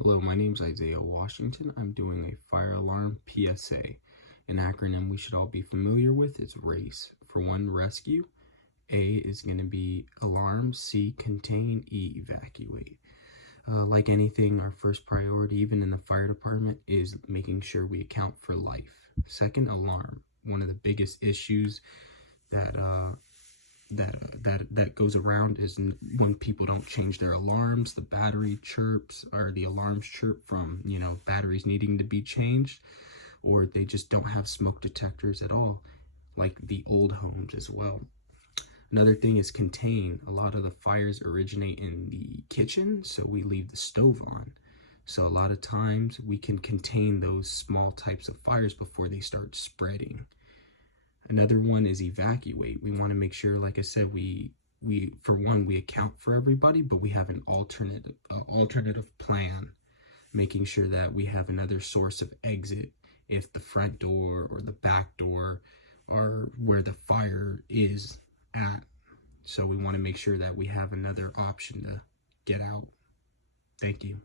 Hello, my name is Isaiah Washington. I'm doing a fire alarm PSA. An acronym we should all be familiar with is RACE. For one, rescue. A is going to be alarm, C, contain, E, evacuate. Like anything, our first priority, even in the fire department, is making sure we account for life. Second, alarm. One of the biggest issues that that goes around is when people don't change their alarms, the battery chirps, or the alarms chirp from batteries needing to be changed, or they just don't have smoke detectors at all, like the old homes as well. Another thing is contain. A lot of the fires originate in the kitchen, so we leave the stove on. So a lot of times we can contain those small types of fires before they start spreading. Another one is evacuate. We want to make sure, like I said, we for one, we account for everybody, but we have an alternative plan, making sure that we have another source of exit if the front door or the back door are where the fire is at. So we want to make sure that we have another option to get out. Thank you.